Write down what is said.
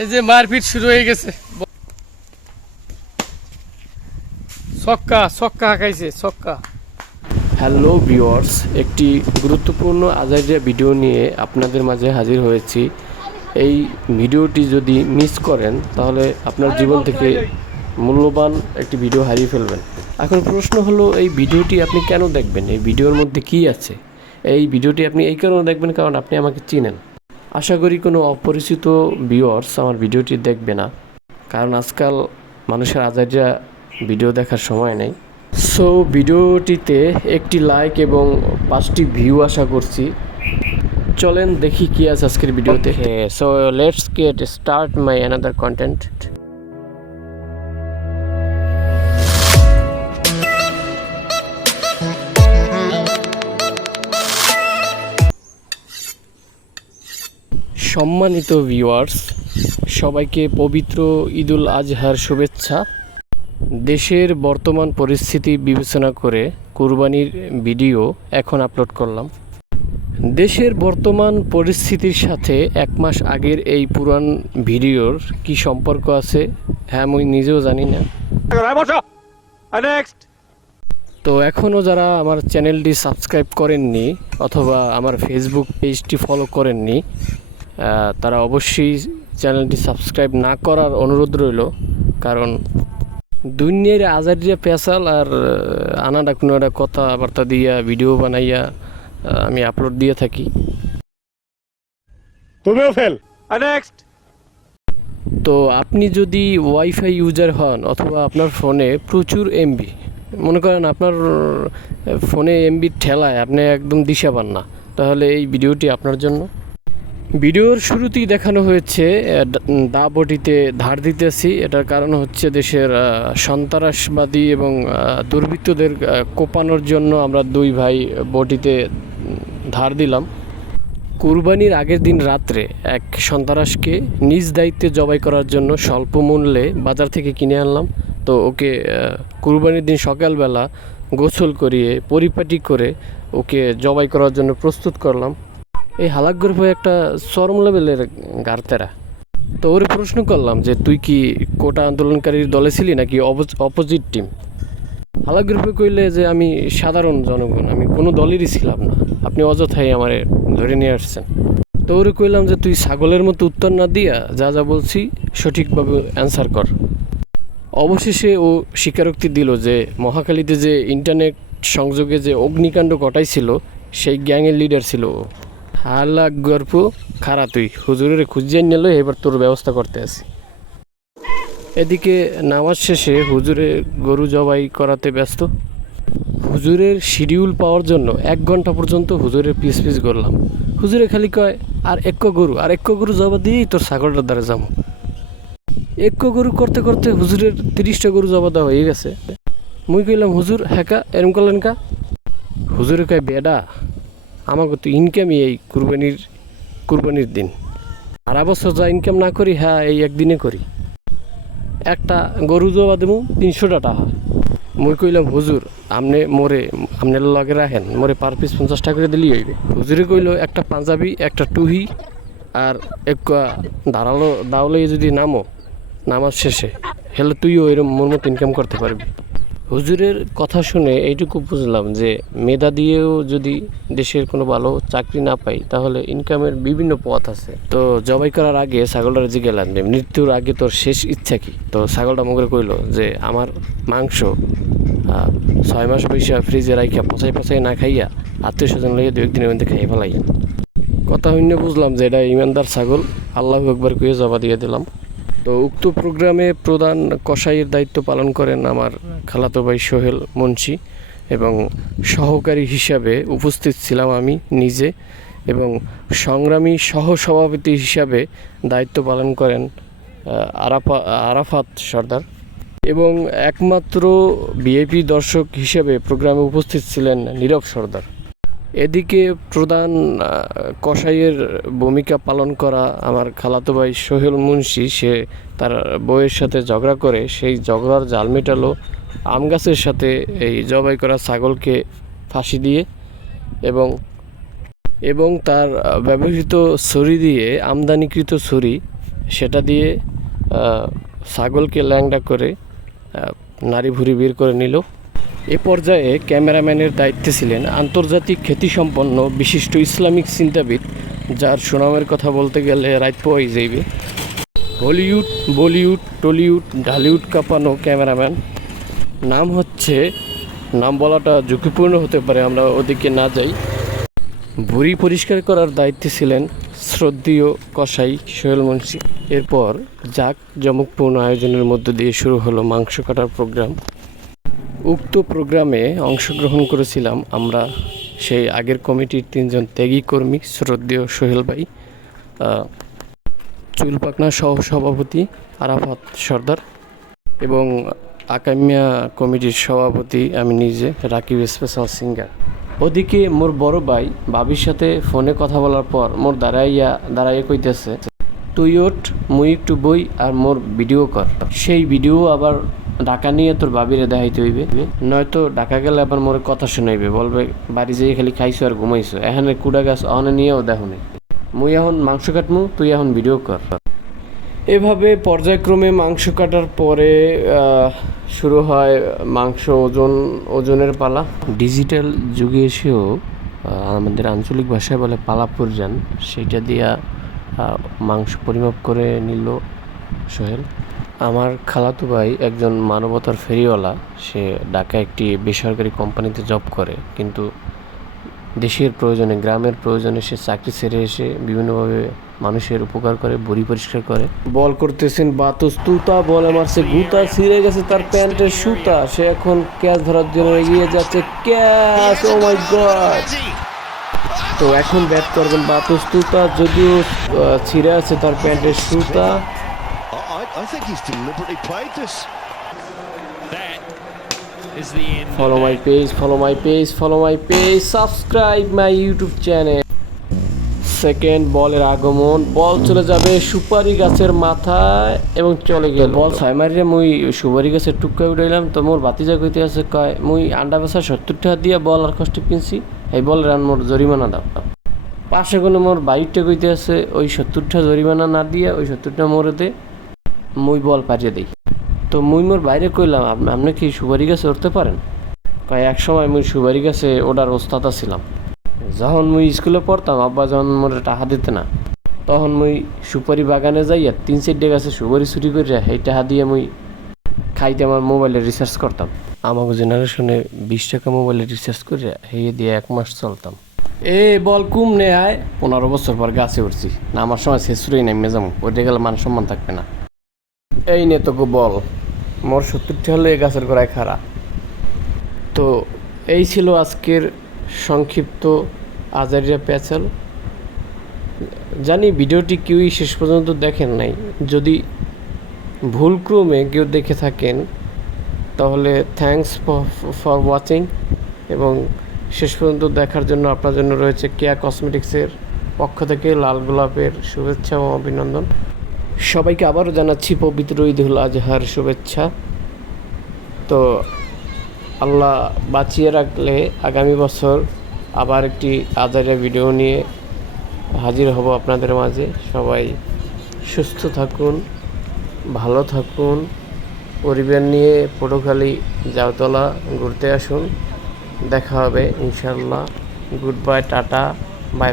এই যে মারপিট শুরু হয়ে গেছে। ছক্কা ছক্কা হাঁকাইছে ছক্কা। হ্যালো ভিউয়ার্স, একটি গুরুত্বপূর্ণ আজাইরা ভিডিও নিয়ে আপনাদের মাঝে হাজির হয়েছি। এই ভিডিওটি যদি মিস করেন তাহলে আপনার জীবন থেকে মূল্যবান একটি ভিডিও হারিয়ে ফেলবেন। এখন প্রশ্ন হলো, এই ভিডিওটি আপনি কেন দেখবেন? এই ভিডিওর মধ্যে কী আছে? এই ভিডিওটি আপনি এই কারণে দেখবেন কারণ আপনি আমাকে চিনেন। আশা করি কোনো অপরিচিত ভিউয়ার্স আমার ভিডিওটি দেখবে না, কারণ আজকাল মানুষের আজাইরা ভিডিও দেখার সময় নেই। সো ভিডিওটিতে একটি লাইক এবং 5টি ভিউ আশা করছি। চলেন দেখি কি আছে আজকের ভিডিওতে। So let's get start my another content. সম্মানিত ভিউয়ার্স, সবাইকে পবিত্র ঈদুল আজহার শুভেচ্ছা। দেশের বর্তমান পরিস্থিতি বিবেচনা করে কুরবানির ভিডিও এখন আপলোড করলাম। দেশের বর্তমান পরিস্থিতির সাথে 1 মাস আগের এই পুরান ভিডিওর কি সম্পর্ক আছে, হ্যাঁ আমি নিজেও জানি না। তো এখনও যারা আমার চ্যানেলটি সাবস্ক্রাইব করেননি অথবা আমার ফেসবুক পেজটি ফলো করেননি, তারা অবশ্যই চ্যানেলটি সাবস্ক্রাইব না করার অনুরোধ রইল। কারণ দুনিয়ার আজারিয়া পেশাল আর আনাডা কোনো একটা কথাবার্তা দিয়া ভিডিও বানাইয়া আমি আপলোড দিয়ে থাকি। তুমিও ফেল। নেক্সট। তো আপনি যদি ওয়াইফাই ইউজার হন অথবা আপনার ফোনে প্রচুর এমবি, মনে করেন আপনার ফোনে এমবির ঠেলায় আপনি একদম দিশা পান না, তাহলে এই ভিডিওটি আপনার জন্য। ভিডিওর শুরুতেই দেখানো হয়েছে দা বটিতে ধার দিতেছি। এটার কারণ হচ্ছে দেশের সন্ত্রাসবাদী এবং দুর্বৃত্তদের কোপানোর জন্য আমরা 2 ভাই বটিতে ধার দিলাম। কুরবানির আগের দিন রাত্রে এক সন্ত্রাসকে নিজ দায়িত্বে জবাই করার জন্য স্বল্প মূল্যে বাজার থেকে কিনে আনলাম। তো ওকে কুরবানির দিন সকালবেলা গোসল করিয়ে পরিপাটি করে ওকে জবাই করার জন্য প্রস্তুত করলাম। এই হালাকগর হয়ে একটা চরম লেভেলের গার্তেরা। তো ওরে প্রশ্ন করলাম যে তুই কি কোটা আন্দোলনকারীর দলে ছিলি নাকি অপোজিট টিম? হালাক গ্রুপে কইলে যে আমি সাধারণ জনগণ, আমি কোনো দলেরই ছিলাম না, আপনি অযথাই আমারে ধরে নিয়ে আসছেন। তো ওরে কইলাম যে তুই ছাগলের মতো উত্তর না দিয়া যা যা বলছি সঠিকভাবে অ্যান্সার কর। অবশেষে ও স্বীকারোক্তি দিল যে মহাখালীতে যে ইন্টারনেট সংযোগে যে অগ্নিকাণ্ড ঘটাইছিল সেই গ্যাংয়ের লিডার ছিল ও। হালাক গর্প খারা, তুই হুজুরের খুঁজিয়ে নিল, এবার তোর ব্যবস্থা করতে আসি। এদিকে নামাজ শেষে হুজুরে গরু জবাই করাতে ব্যস্ত। হুজুরের শিডিউল পাওয়ার জন্য 1 ঘন্টা পর্যন্ত হুজুরের পিস করলাম। হুজুরে খালি কয় আর এক গরু জবা দিয়েই তোর ছাগলটার দ্বারা যাবো। 1 গরু করতে করতে হুজুরের 30টা গরু জবা দেওয়া হয়ে গেছে। মুই কইলাম হুজুর হ্যাঁ এরম করলেন কা? হুজুরে কয় বেডা, আমাকে তো ইনকামই এই কুরবানির দিন, সারা বছর যা ইনকাম না করি হ্যাঁ এই একদিনে করি। একটা গরু জবা দেবো 300 টাকা। মুই কইলাম হুজুর আপনি আপনার লগে রাখেন, মোরে পার পিস 50 টাকা করে দিলেই হইবে। হুজুরে কইল একটা পাঞ্জাবি, একটা টুহি আর এক ধারালো দাওলে যদি নামাজ শেষে হেলে তুইও এরকম মোর মতো ইনকাম করতে পারবি। হুজুরের কথা শুনে এইটুকু বুঝলাম যে মেধা দিয়েও যদি দেশের কোনো ভালো চাকরি না পাই তাহলে ইনকামের বিভিন্ন পথ আছে। তো জবাই করার আগে ছাগলটার জিজ্ঞেলাম যে মৃত্যুর আগে তোর শেষ ইচ্ছা কি? তো ছাগলটা মুখে কইলো যে আমার মাংস 6 মাস পয়সা ফ্রিজে রাইখা পচাই না খাইয়া আত্মীয় স্বজন লইয়া 2 একদিনের মধ্যে খাইয়ে ফেলাইয়া। কথা হইনে বুঝলাম যে এটা ইমানদার ছাগল। আল্লাহু আকবার কইয়ে জবা দিয়ে দিলাম। তো উক্ত প্রোগ্রামে প্রধান কসাইয়ের দায়িত্ব পালন করেন আমার খালাতো ভাই সোহেল মুন্সি এবং সহকারী হিসাবে উপস্থিত ছিলাম আমি নিজে, এবং সংগ্রামী সহসভাপতি হিসাবে দায়িত্ব পালন করেন আরাফাত সর্দার, এবং একমাত্র ভিআইপি দর্শক হিসেবে প্রোগ্রামে উপস্থিত ছিলেন নীরব সর্দার। এদিকে প্রধান কসাইয়ের ভূমিকা পালন করা আমার খালাতো ভাই সোহেল মুন্সি, সে তার বউয়ের সাথে ঝগড়া করে সেই ঝগড়ার জাল মেটালো আম গাছের সাথে এই জবাই করা ছাগলকে ফাঁসি দিয়ে, এবং তার ব্যবহৃত ছুরি দিয়ে, আমদানিকৃত ছুরি সেটা দিয়ে ছাগলকে ল্যাংড়া করে নাড়ি ভুঁড়ি বের করে নিল। এ পর্যায়ে ক্যামেরাম্যানের দায়িত্বে ছিলেন আন্তর্জাতিক খ্যাতিসম্পন্ন বিশিষ্ট ইসলামিক চিন্তাবিদ, যার সুনামের কথা বলতে গেলে রাত পাওয়াই যাইবে। হলিউড, বলিউড, টলিউড, ঢালিউড কাঁপানো ক্যামেরাম্যান। নাম বলাটা ঝুঁকিপূর্ণ হতে পারে, আমরা ওদিকে না যাই। ভুঁড়ি পরিষ্কার করার দায়িত্বে ছিলেন শ্রদ্ধেয় কসাই সোহেল মুন্সি। এরপর জাঁকজমকপূর্ণ আয়োজনের মধ্য দিয়ে শুরু হলো মাংস কাটার প্রোগ্রাম। উক্ত প্রোগ্রামে অংশগ্রহণ করেছিলাম আমরা সেই আগের কমিটির 3জন ত্যাগী কর্মী, শ্রদ্ধেয় সোহেল ভাই, চুলপাকনা সহ সভাপতি আরাফাত সর্দার এবং আকামিয়া কমিটির সভাপতি আমি নিজে, রাকিব স্পেশাল সিঙ্গার। ওদিকে মোর বড় ভাই ভাবির সাথে ফোনে কথা বলার পর মোর দাঁড়াইয়া কইতেছে, তুই ওঠ, মুই একটু বই আর মোর ভিডিও কর। সেই ভিডিও আবার ঢাকা নিয়ে তোর ভাবিরে দেখাইতে হইবে, নয়তো ঢাকা গেলে আবার মোর কথা শোনাইবে, বলবে বাড়ি যেয়ে খালি খাইছো আর ঘুমাইছো, এখানে কুড়া গাছ অনে নিয়েও দেখো নি। মুই এখন মাংস কাটমু, তুই এখন ভিডিও কর। এভাবে পর্যায়ক্রমে মাংস কাটার পরে শুরু হয় মাংস ওজনের পালা। ডিজিটাল যুগে এসেও আমাদের আঞ্চলিক ভাষায় বলে পালাপুর যান, সেইটা দিয়া মাংস পরিমাপ করে নিল সোহেল। আমার খালাতো ভাই একজন মানবতার ফেরিওয়ালা, সে ঢাকায় একটি বেসরকারি কোম্পানিতে জব করে, কিন্তু দেশের প্রয়োজনে, গ্রামের প্রয়োজনে সে চাকরি ছেড়ে এসে বিভিন্নভাবে মানুষের উপকার করে, ভুঁড়ি পরিষ্কার করে। বল করতেছেন বাতুস তুতা, বলে মারছে গুতা, ছিঁড়ে গেছে তার প্যান্টের সুতা, সে এখন ক্যাচ ধরার জন্য এগিয়ে যাচ্ছে। ক্যাচ, ও মাই গড! তো এখন ব্যাট করবেন বাতুস তুতা, যদিও ছিঁড়ে আছে তার প্যান্টের সুতা। I think he's deliberately played this. That is the end. Follow my page, subscribe my YouTube channel. Second বলের আগমন, বল চলে যাবে সুপারি গাছের মাথায় এবং চলে গেল। বল ছয় মারিয়ে মুই সুপারি গাছের টুকা উঠাইলাম, তো মোর বাতিজা কইতে আছে, কয় মুই আন্ডা বেচা 70 টাকা দিয়ে বল আর কষ্ট কিনছি, এই বলের আর মোর জরিমানা দাও। পাশে কোনো মোর বাইকটা কইতে আছে, ওই 70 টাকা জরিমানা না দিয়ে ওই 70 টাকা মোরে দে, মুই বল পাঠিয়ে দিই। তো মুই মোর বাইরে কইলাম, আপনি কি সুপারি গাছে উঠতে পারেন? কয় এক সময় মুই সুপারি গাছে ওঠার ওস্তাদ ছিলাম, যখন মুই স্কুলে পড়তাম, আব্বা যখন মোর টাকা দিতে না, তখন মুই সুপারি বাগানে যাইয়া 3-4 গাছে সুপারি চুরি করিয়া সেই টাকা দিয়ে মুই খাইতে আমার মোবাইলে রিচার্জ করতাম। আমাকে জেনারেশনে 20 টাকা মোবাইলে রিচার্জ করিয়া সেই দিয়ে 1 মাস চলতাম। বল কুম নে আয়, 15 বছর পর গাছে উঠছি না, আমার সময় শেষুরেই নেমে যাবো, ওইটা গেলে মান সম্মান থাকবে না। এই নে তোকে বল, মোর 70 টাকা হলে গাছের গোড়ায় খাড়া। তো এই ছিল আজকের সংক্ষিপ্ত আজারিয়া প্যাচাল। জানি ভিডিওটি কেউই শেষ পর্যন্ত দেখেন নাই, যদি ভুলক্রমে কেউ দেখে থাকেন তাহলে থ্যাঙ্কস ফর ওয়াচিং, এবং শেষ পর্যন্ত দেখার জন্য আপনার জন্য রয়েছে কেয়া কসমেটিক্সের পক্ষ থেকে লাল গোলাপের শুভেচ্ছা ও অভিনন্দন। সবাইকে আবারও জানাচ্ছি পবিত্র ঈদুল আজহার শুভেচ্ছা। তো আল্লাহ বাঁচিয়ে রাখলে আগামী বছর আবার একটি আজারিয়া ভিডিও নিয়ে হাজির হব আপনাদের মাঝে। সবাই সুস্থ থাকুন, ভালো থাকুন, পরিবার নিয়ে পটুয়াখালী জাউতলা ঘুরতে আসুন। দেখা হবে ইনশাল্লাহ। Good bye, tata, bye bye.